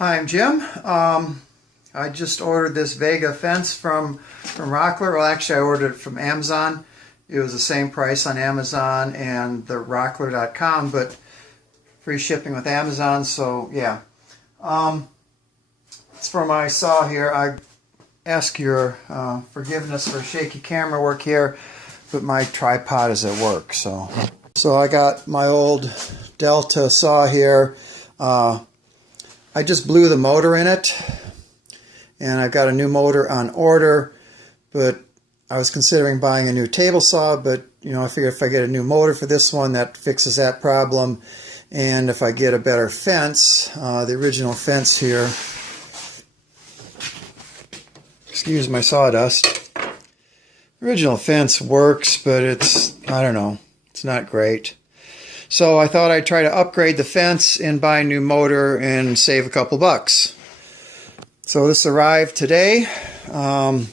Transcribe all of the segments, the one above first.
Hi, I'm Jim. I just ordered this Vega fence from Rockler. Well, actually, I ordered it from Amazon. It was the same price on Amazon and the rockler.com, but free shipping with Amazon, so yeah. It's for my saw here. I ask your forgiveness for shaky camera work here, but my tripod is at work, so I got my old Delta saw here. I just blew the motor in it, and I've got a new motor on order, but I was considering buying a new table saw, but you know, I figure if I get a new motor for this one, that fixes that problem. And if I get a better fence, the original fence here, excuse my sawdust, the original fence works, but it's, I don't know, it's not great. So I thought I'd try to upgrade the fence and buy a new motor and save a couple bucks. So this arrived today. Got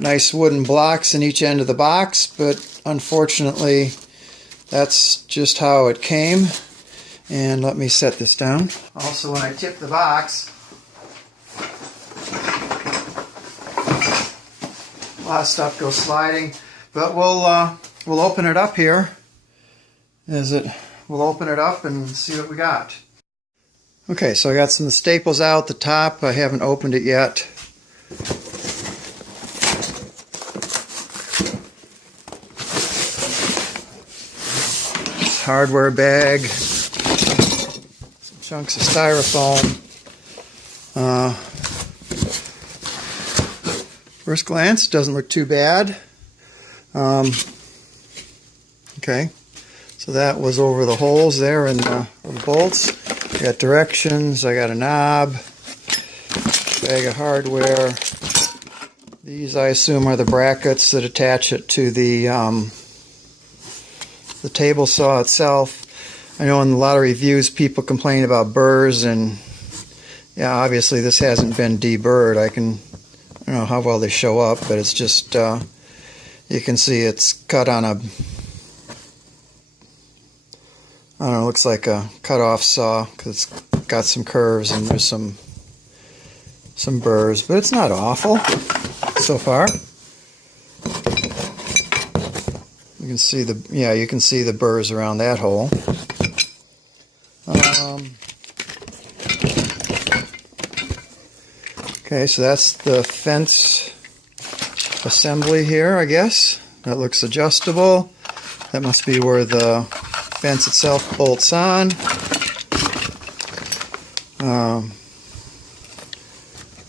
nice wooden blocks in each end of the box, but unfortunately that's just how it came. And let me set this down. Also, when I tip the box, a lot of stuff goes sliding, but we'll open it up here. We'll open it up and see what we got. Okay, so I got some staples out the top. I haven't opened it yet. Hardware bag, some chunks of styrofoam. First glance, doesn't look too bad. Okay, so that was over the holes there and the bolts. I got directions, I got a knob, bag of hardware. These, I assume, are the brackets that attach it to the table saw itself. I know in a lot of reviews people complain about burrs, and yeah, obviously this hasn't been deburred. I don't know how well they show up, but it's just you can see it's cut on a, I don't know, looks like a cut-off saw because it's got some curves and there's some burrs, but it's not awful so far. You can see you can see the burrs around that hole. Okay, so that's the fence assembly here, I guess. That looks adjustable. That must be where the fence itself bolts on.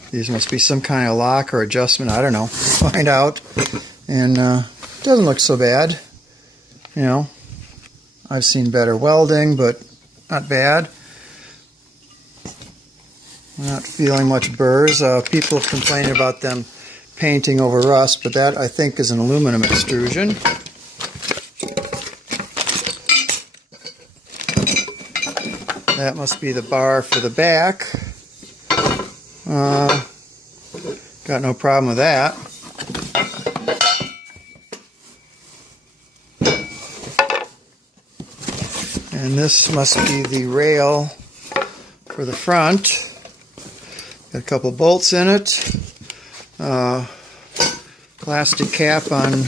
These must be some kind of lock or adjustment. I don't know. Find out. And it doesn't look so bad. You know, I've seen better welding, but not bad. I'm not feeling much burrs. People have complained about them painting over rust, but that I think is an aluminum extrusion. That must be the bar for the back. Got no problem with that. And this must be the rail for the front. Got a couple bolts in it. Plastic cap on,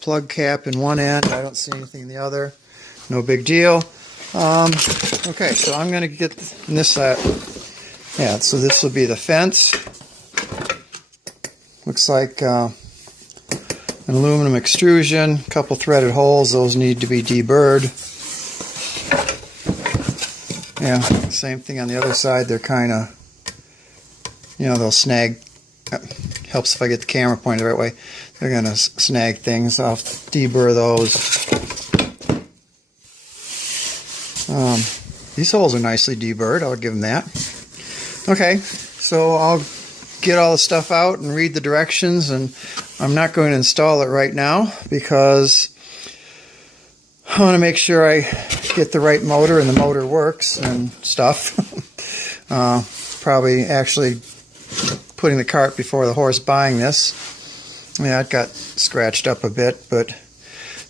plug cap in one end. I don't see anything in the other. No big deal. Okay, so I'm going to get this out. Yeah, so this will be the fence. Looks like an aluminum extrusion, a couple threaded holes. Those need to be deburred. Yeah, same thing on the other side. They're kind of, they'll snag. Helps if I get the camera pointed the right way. They're going to snag things. I'll deburr those. These holes are nicely deburred. I'll give them that. Okay, so I'll get all the stuff out and read the directions, and I'm not going to install it right now because I want to make sure I get the right motor and the motor works and stuff. Probably actually putting the cart before the horse buying this. Yeah, it got scratched up a bit, but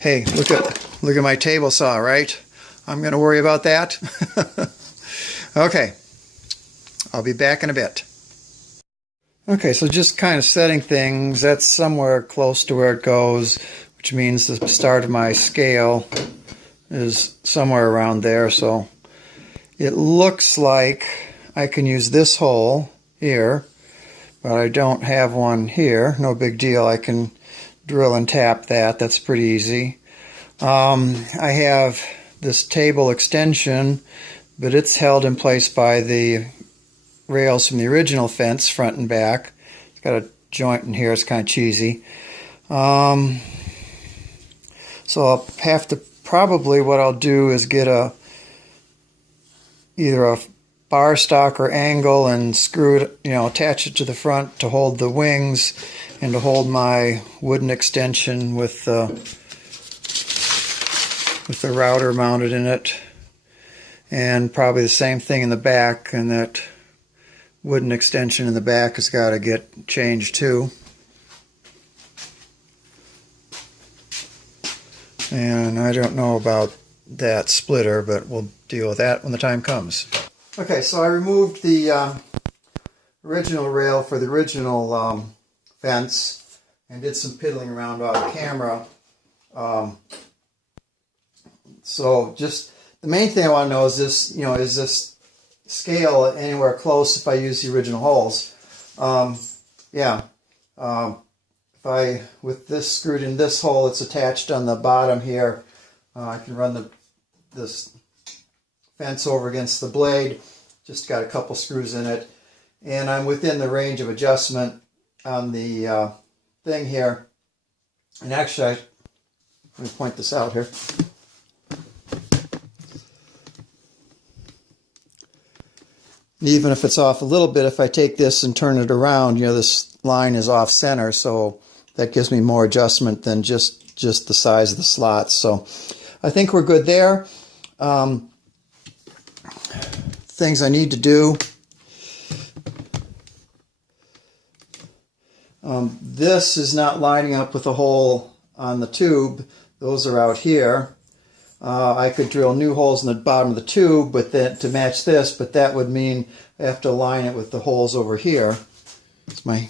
hey, look at my table saw, right? I'm going to worry about that. Okay, I'll be back in a bit. Okay, so just kind of setting things. That's somewhere close to where it goes, which means the start of my scale is somewhere around there. So it looks like I can use this hole here, but I don't have one here. No big deal. I can drill and tap that. That's pretty easy. I have this table extension, but it's held in place by the rails from the original fence, front and back. It's got a joint in here. It's kind of cheesy. So I'll have to probably, what I'll do is get either a bar stock or angle and screw it, attach it to the front to hold the wings and to hold my wooden extension with the router mounted in it. And probably the same thing in the back, and that wooden extension in the back has got to get changed too. And I don't know about that splitter, but we'll deal with that when the time comes. Okay, so I removed the original rail for the original fence and did some piddling around off camera. So just the main thing I want to know is this, is this scale anywhere close if I use the original holes? If with this screwed in this hole, it's attached on the bottom here. I can run this fence over against the blade. Just got a couple screws in it. And I'm within the range of adjustment on the thing here. And actually, let me point this out here. Even if it's off a little bit, if I take this and turn it around, this line is off center, so that gives me more adjustment than just the size of the slots. So I think we're good there. Things I need to do. This is not lining up with the hole on the tube. Those are out here. I could drill new holes in the bottom of the tube, but then to match this, but that would mean I have to align it with the holes over here. I'd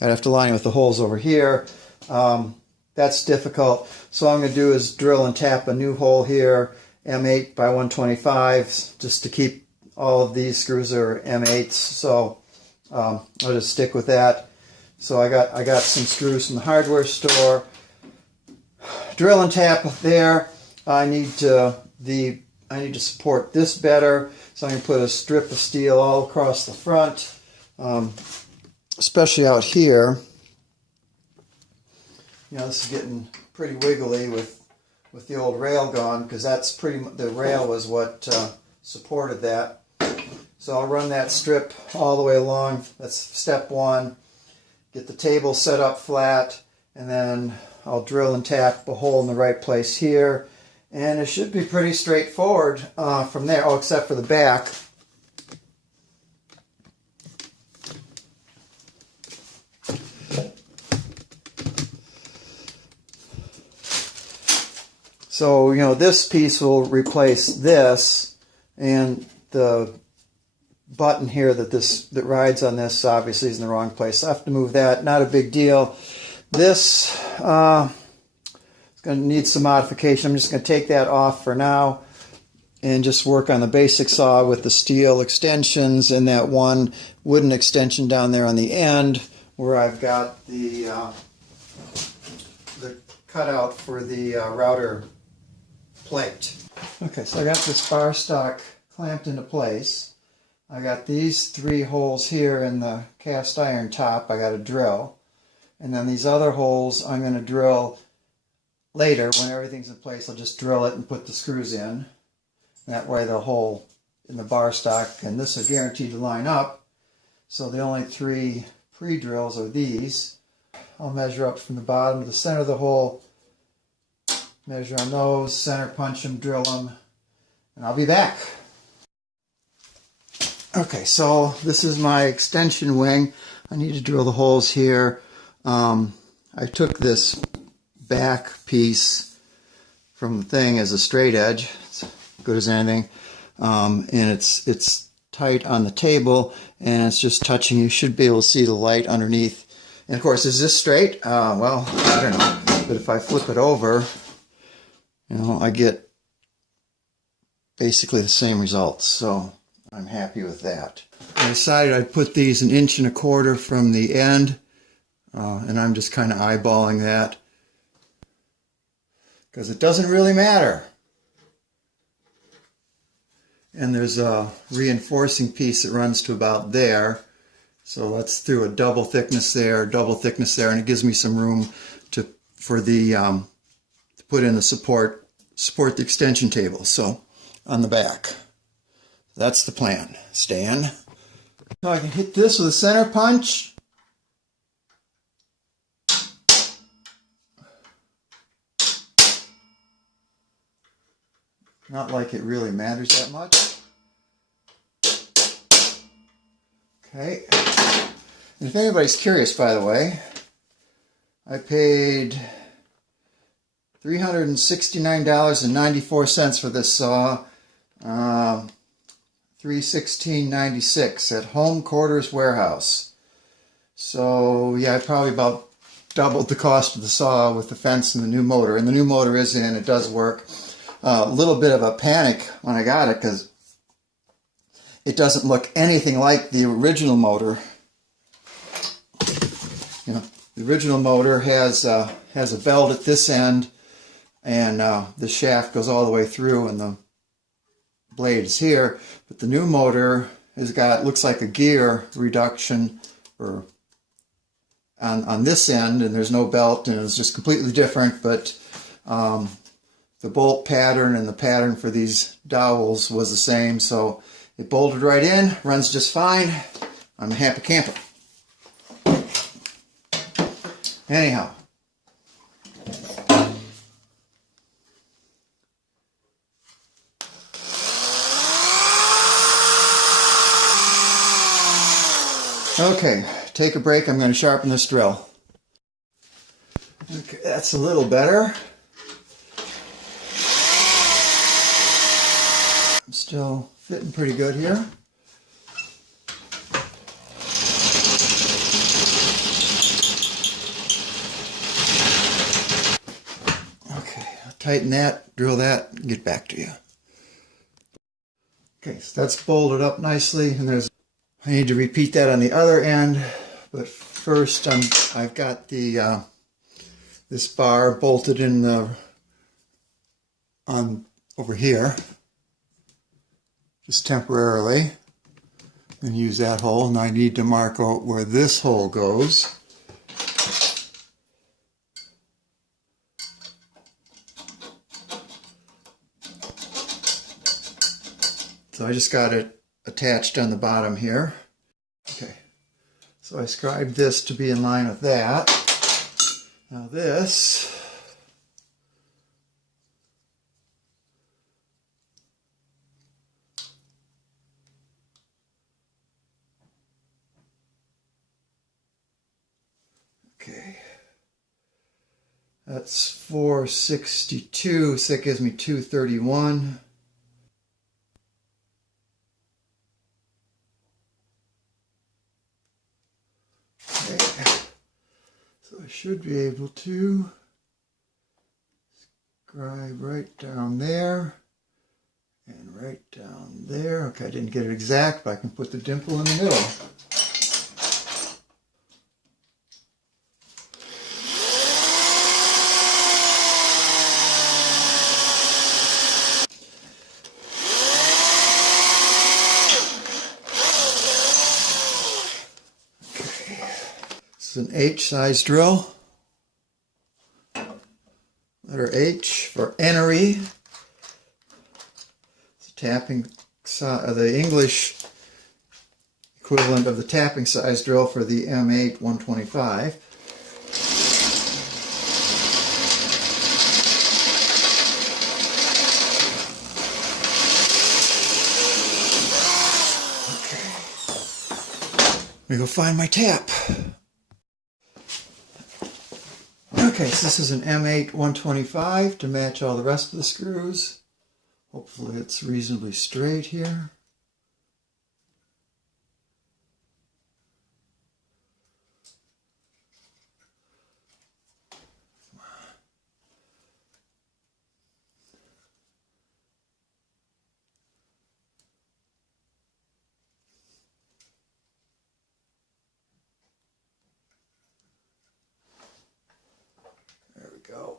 have to align it with the holes over here. That's difficult. So all I'm going to do is drill and tap a new hole here, M8 by 125, just to keep all of these screws are M8s. So I'll just stick with that. So I got some screws from the hardware store. Drill and tap there. I need to support this better, so I'm going to put a strip of steel all across the front, especially out here. This is getting pretty wiggly with the old rail gone, because that's the rail was what supported that. So I'll run that strip all the way along. That's step one. Get the table set up flat, and then I'll drill and tap a hole in the right place here, and it should be pretty straightforward from there, except for the back. So, this piece will replace this, and the button here that rides on this obviously is in the wrong place. I have to move that. Not a big deal. This is going to need some modification. I'm just going to take that off for now and just work on the basic saw with the steel extensions and that one wooden extension down there on the end where I've got the cutout for the router plate. Okay, so I got this bar stock clamped into place. I got these 3 holes here in the cast iron top I got to drill. And then these other holes I'm going to drill later when everything's in place. I'll just drill it and put the screws in. That way the hole in the bar stock and this are guaranteed to line up. So the only 3 pre-drills are these. I'll measure up from the bottom to the center of the hole, measure on those, center punch them, drill them, and I'll be back. Okay, so this is my extension wing. I need to drill the holes here. I took this back piece from the thing as a straight edge. It's good as anything. and it's tight on the table, and it's just touching. You should be able to see the light underneath. And of course, is this straight? Well, I don't know. But if I flip it over, you know, I get basically the same results. So I'm happy with that. I decided I'd put these 1.25 inches from the end, and I'm just kind of eyeballing that because it doesn't really matter. And there's a reinforcing piece that runs to about there. So let's do a double thickness there, and it gives me some room to put in the support the extension table. So on the back, that's the plan. Stan. So I can hit this with a center punch. Not like it really matters that much. Okay. And if anybody's curious, by the way, I paid $369.94 for this saw, $316.96 at Home Quarters Warehouse. So yeah, I probably about doubled the cost of the saw with the fence and the new motor. And the new motor is in, it does work. A little bit of a panic when I got it because it doesn't look anything like the original motor. You know, the original motor has a belt at this end, and the shaft goes all the way through, and the blade is here. But the new motor has got, looks like a gear reduction or on this end, and there's no belt, and it's just completely different. But the bolt pattern and the pattern for these dowels was the same, so it bolted right in, runs just fine. I'm a happy camper. Anyhow. Okay, take a break. I'm going to sharpen this drill. Okay, that's a little better. I'm still fitting pretty good here. Okay, I'll tighten that, drill that, and get back to you. Okay, so that's bolted up nicely, and I need to repeat that on the other end, but first I've got the this bar bolted in over here. Just temporarily, and use that hole. And I need to mark out where this hole goes. So I just got it attached on the bottom here. Okay, so I scribed this to be in line with that. Now this, okay, that's 462, so that gives me 231. Okay, so I should be able to scribe right down there and right down there. Okay, I didn't get it exact, but I can put the dimple in the middle. An H-size drill. Letter H for enery. It's a tapping, the English equivalent of the tapping size drill for the M8 125. Okay. Let me go find my tap. Okay, so this is an M8 125 to match all the rest of the screws. Hopefully it's reasonably straight here. There we go.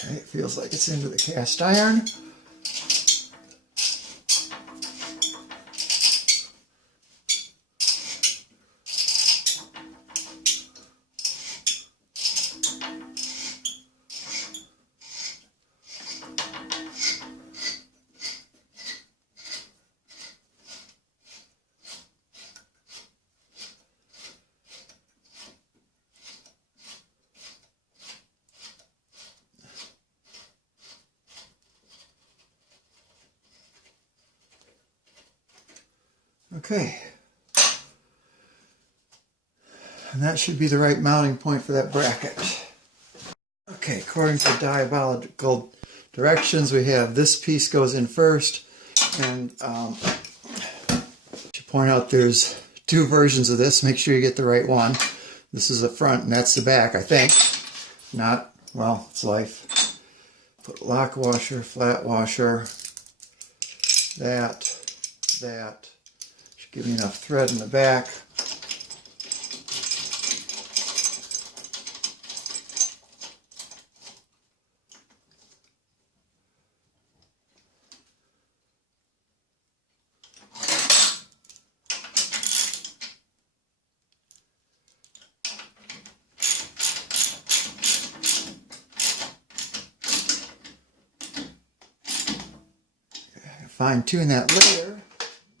Okay, it feels like it's into the cast iron. Okay, and that should be the right mounting point for that bracket. Okay, according to diabolical directions, we have this piece goes in first, and to point out there's two versions of this. Make sure you get the right one. This is the front and that's the back, I think. Not, well, it's life. Put lock washer, flat washer, that. Should give me enough thread in the back. Fine tune that later,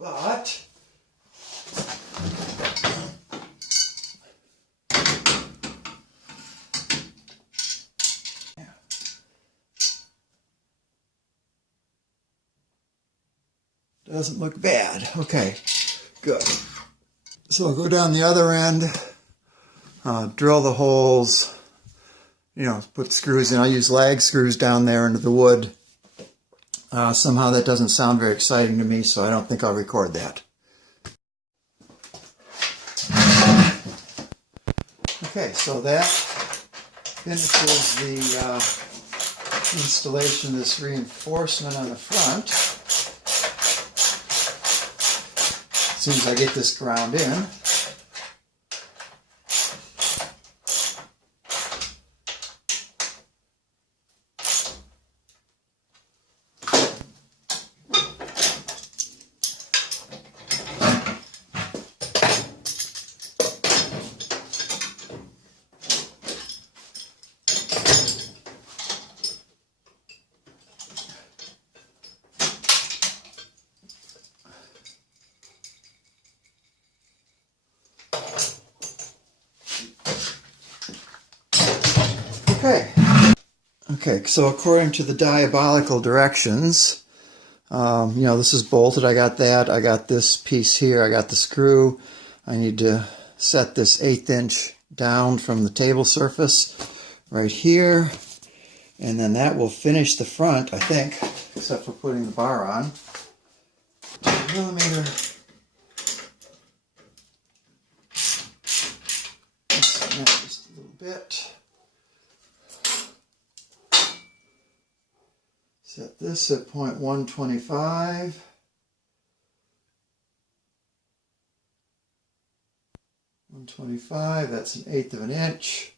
but doesn't look bad. Okay, good. So I'll go down the other end, drill the holes, put screws in. I'll use lag screws down there into the wood. Somehow that doesn't sound very exciting to me, so I don't think I'll record that. Okay, so that finishes the installation of this reinforcement on the front. As soon as I get this ground in. Okay, so according to the diabolical directions, this is bolted. I got that. I got this piece here. I got the screw. I need to set this 1/8 inch down from the table surface right here. And then that will finish the front, I think, except for putting the bar on. 2mm. Just a little bit. Set this at 0.125. That's 1/8 of an inch.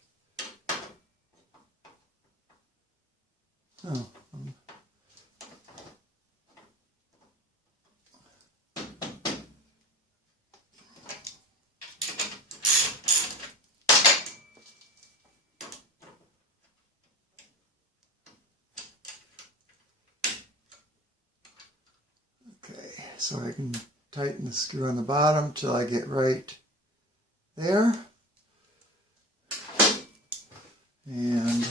Oh. so I can tighten the screw on the bottom till I get right there. And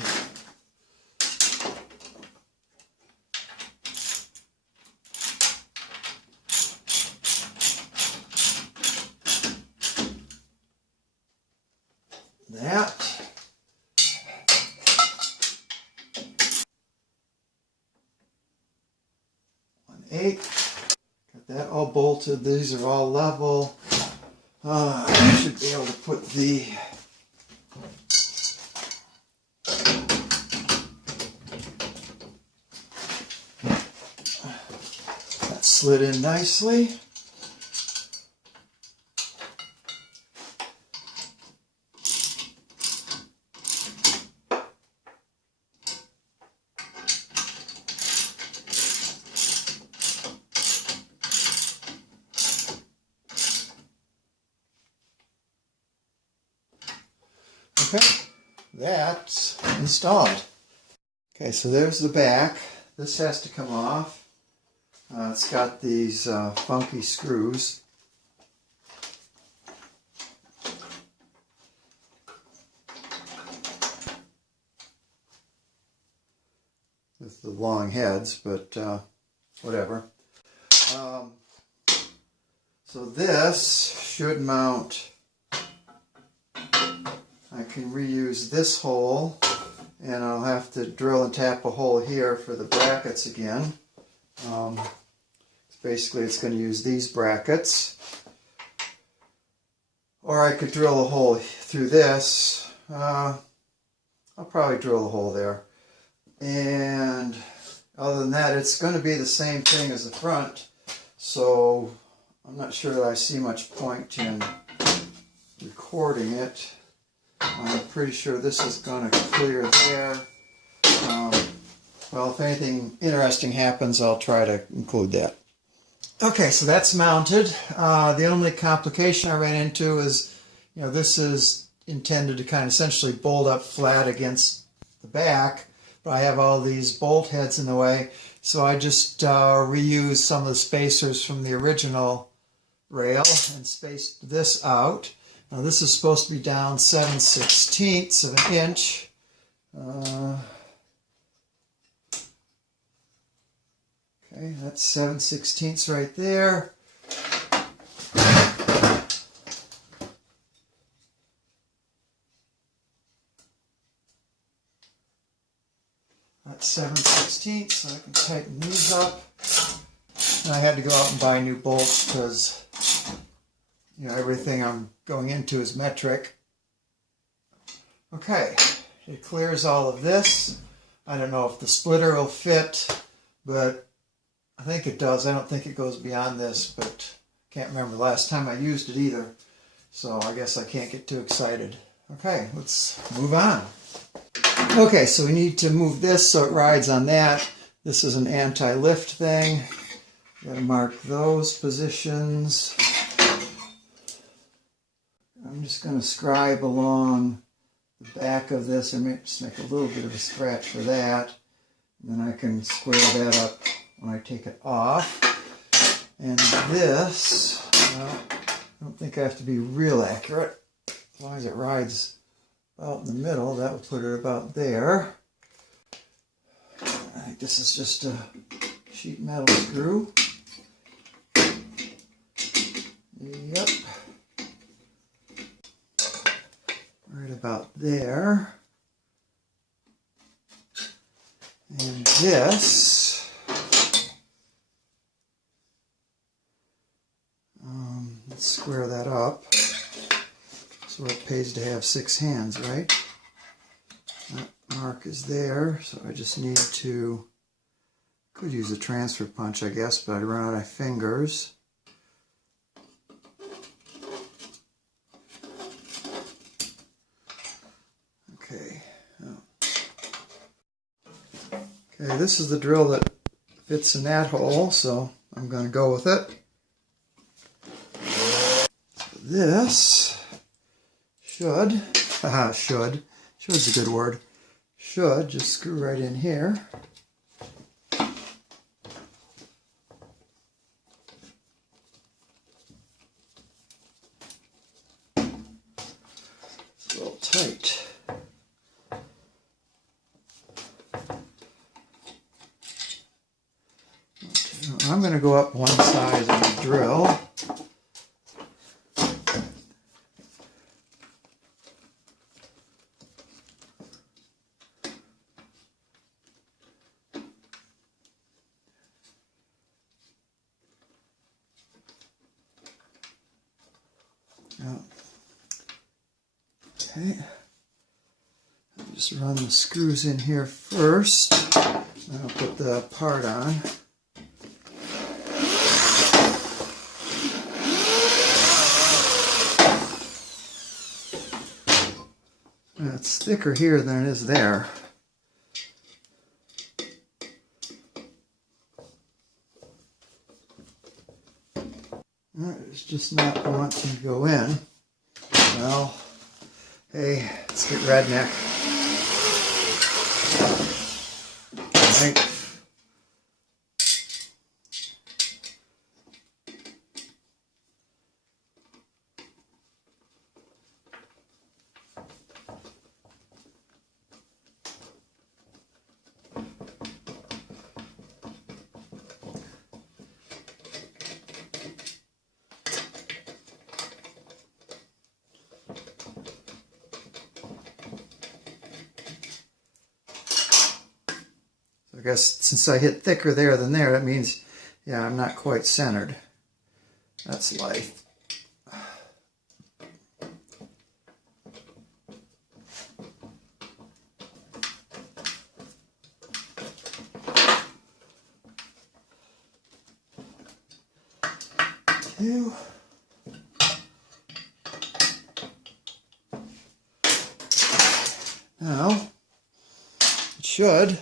that. 1/8. Got that all bolted. These are all level. I should be able to put the that slid in nicely. Okay, that's installed. Okay, so there's the back. This has to come off. It's got these funky screws. With the long heads, but whatever. So this should mount. I can reuse this hole, and I'll have to drill and tap a hole here for the brackets again. Basically, it's going to use these brackets. Or I could drill a hole through this. I'll probably drill a hole there. And other than that, it's going to be the same thing as the front. So I'm not sure that I see much point in recording it. I'm pretty sure this is going to clear there. Well, if anything interesting happens, I'll try to include that. Okay, so that's mounted. The only complication I ran into is, this is intended to kind of essentially bolt up flat against the back, but I have all these bolt heads in the way, so I just reused some of the spacers from the original rail and spaced this out. Now this is supposed to be down 7/16 of an inch. Okay, that's 7/16 right there. That's 7/16, so I can tighten these up. And I had to go out and buy new bolts because everything I'm going into is metric. Okay, it clears all of this. I don't know if the splitter will fit, but I think it does. I don't think it goes beyond this, but can't remember the last time I used it either. So I guess I can't get too excited. Okay, let's move on. Okay, so we need to move this so it rides on that. This is an anti-lift thing. Gotta mark those positions. I'm just going to scribe along the back of this and just make a little bit of a scratch for that. And then I can square that up when I take it off. And this, well, I don't think I have to be real accurate. As long as it rides about in the middle, that would put it about there. I think this is just a sheet metal screw. Yep. Right about there. And this, let's square that up so it pays to have 6 hands, right? That mark is there, so I just need to, could use a transfer punch, I guess, but I'd run out of fingers. Okay. Okay, this is the drill that fits in that hole, so I'm going to go with it. So this should, should's a good word, should just screw right in here. tight. Okay, I'm going to go up one side of the drill. Okay, I'll just run the screws in here first, then I'll put the part on. And it's thicker here than it is there. It's just not wanting to go in. Well, hey, let's get redneck. Right. I guess since I hit thicker there than there, that means, yeah, I'm not quite centered. That's life. Two. Now, it should.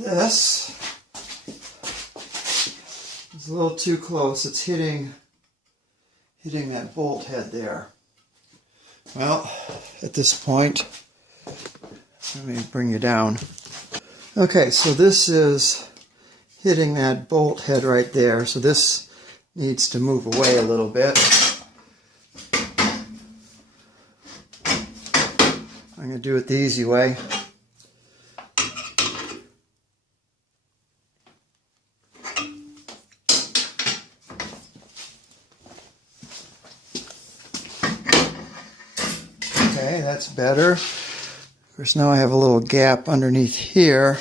This is a little too close. It's hitting that bolt head there. Well, at this point, let me bring you down. Okay, so this is hitting that bolt head right there. So this needs to move away a little bit. I'm going to do it the easy way. Okay, that's better. Of course, now I have a little gap underneath here,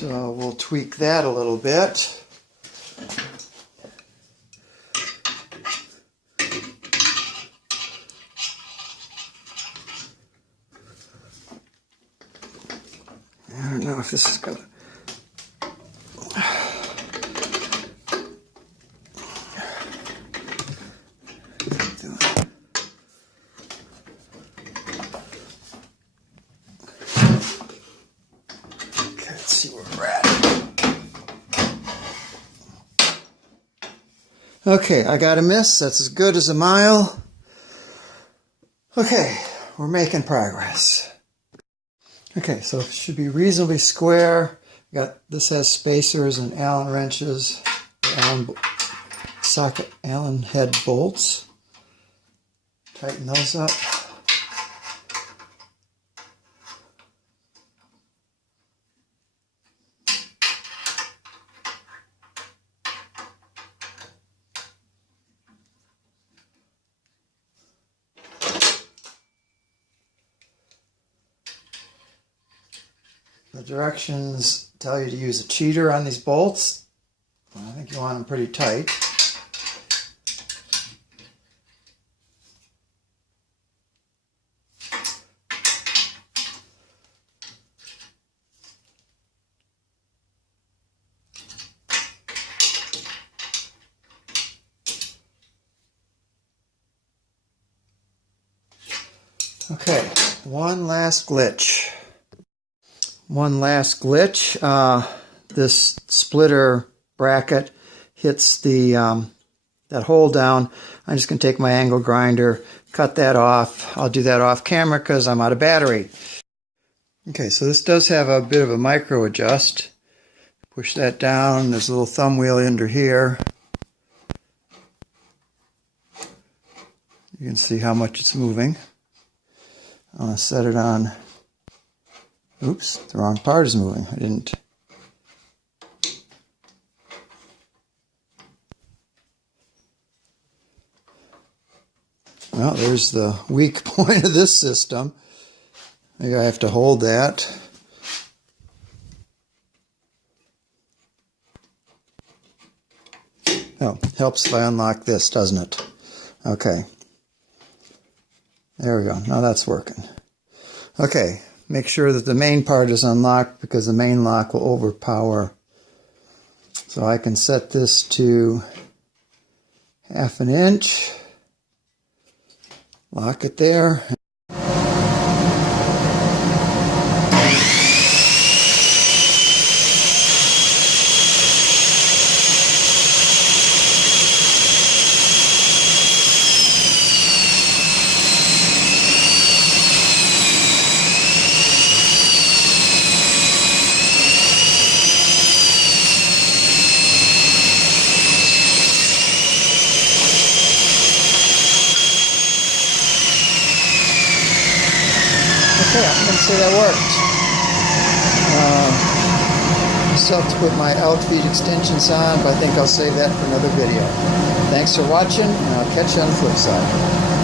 so we'll tweak that a little bit. I don't know if this is going to... Okay, I got a miss. That's as good as a mile. Okay, we're making progress. Okay, so it should be reasonably square. This has spacers and Allen wrenches, Allen head bolts. Tighten those up. The directions tell you to use a cheater on these bolts. I think you want them pretty tight. Okay, one last glitch. This splitter bracket hits the that hole down. I'm just going to take my angle grinder, cut that off. I'll do that off camera because I'm out of battery. Okay, so this does have a bit of a micro adjust. Push that down. There's a little thumb wheel under here. You can see how much it's moving. I'm going to set it on. Oops, the wrong part is moving. I didn't. Well, there's the weak point of this system. Maybe I have to hold that. Oh, helps if I unlock this, doesn't it? Okay. There we go. Now that's working. Okay. Make sure that the main part is unlocked because the main lock will overpower. So I can set this to 1/2 inch. Lock it there. Okay, I'm going to say that worked. I still have to put my outfeed extensions on, but I think I'll save that for another video. Thanks for watching, and I'll catch you on the flip side.